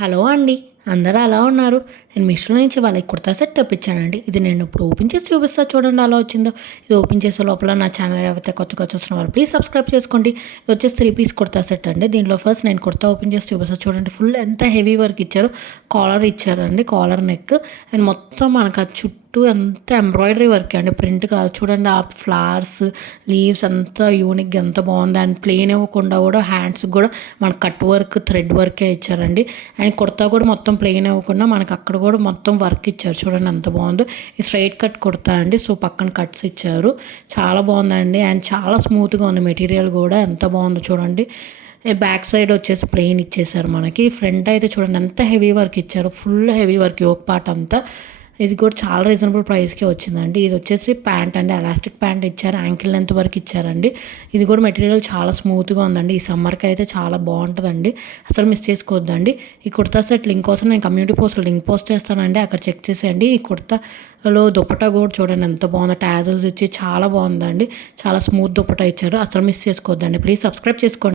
Hello అండి. అందరూ ఎలా ఉన్నారు? నేను మీషో నుంచి వాళ్ళకి కుర్తా సెట్ తెప్పించానండి. ఇది నేను ఇప్పుడు ఓపెన్ చేసి చూపిస్తా చూడండి ఎలా వచ్చిందో. ఇది ఓపెన్ చేసే లోపల నా ఛానల్ ఎవరైతే కొత్తగా చూస్తున్న వాళ్ళు ప్లీజ్ సబ్స్క్రైబ్ చేసుకోండి. ఇది వచ్చేసి 3 పీస్ కుర్తా సెట్ అండి. దీంట్లో ఫస్ట్ నేను కుర్తా ఓపెన్ చేసి చూపిస్తా చూడండి. ఫుల్ ఎంత హెవీ వర్క్ ఇచ్చారో. కాలర్ ఇచ్చారండి. కాలర్ నెక్ అండ్ మొత్తం మనకు ఆ చుట్టూ ఎంత ఎంబ్రాయిడరీ వర్క్ అండి. ప్రింట్ కాదు చూడండి. ఆ ఫ్లవర్స్ లీవ్స్ అంతా యూనిక్గా ఎంత బాగుంది. అండ్ ప్లెయిన్ ఇవ్వకుండా కూడా హ్యాండ్స్కి కూడా మనకు కట్ వర్క్ థ్రెడ్ వర్కే ఇచ్చారండి. అండ్ కుర్తా కూడా మొత్తం ప్లెయిన్ ఇవ్వకుండా మనకు అక్కడ కూడా మొత్తం వర్క్ ఇచ్చారు చూడండి ఎంత బాగుందో. ఇది స్ట్రైట్ కట్ కుర్తా అండి. సో పక్కన కట్స్ ఇచ్చారు. చాలా బాగుందండి. అండ్ చాలా స్మూత్గా ఉంది మెటీరియల్ కూడా ఎంత బాగుందో చూడండి. బ్యాక్ సైడ్ వచ్చేసి ప్లెయిన్ ఇచ్చేసారు మనకి. ఫ్రంట్ అయితే చూడండి ఎంత హెవీ వర్క్ ఇచ్చారు. Full heavy work yoke part అంతా. ఇది కూడా చాలా రీజనబుల్ ప్రైస్కే వచ్చిందండి. ఇది వచ్చేసి ప్యాంట్ అండి. ఎలాస్టిక్ ప్యాంట్ ఇచ్చారు. యాంకిల్ లెంత్ వరకు ఇచ్చారండి. ఇది కూడా మెటీరియల్ చాలా స్మూత్గా ఉందండి. ఈ సమ్మర్కి అయితే చాలా బాగుంటుందండి. అసలు మిస్ చేసుకోవద్దండి. ఈ కుర్తా సెట్ లింక్ కోసం నేను కమ్యూనిటీ పోస్ట్లో లింక్ పోస్ట్ చేస్తానండి. అక్కడ చెక్ చేసేయండి. ఈ కుర్తాలో దుపట్టా కూడా చూడండి ఎంత బాగుందో. టాజల్స్ ఇచ్చి చాలా బాగుందండి. చాలా స్మూత్ దుపట్టా ఇచ్చారు. అసలు మిస్ చేసుకోవద్దండి. ప్లీజ్ సబ్స్క్రైబ్ చేసుకోండి.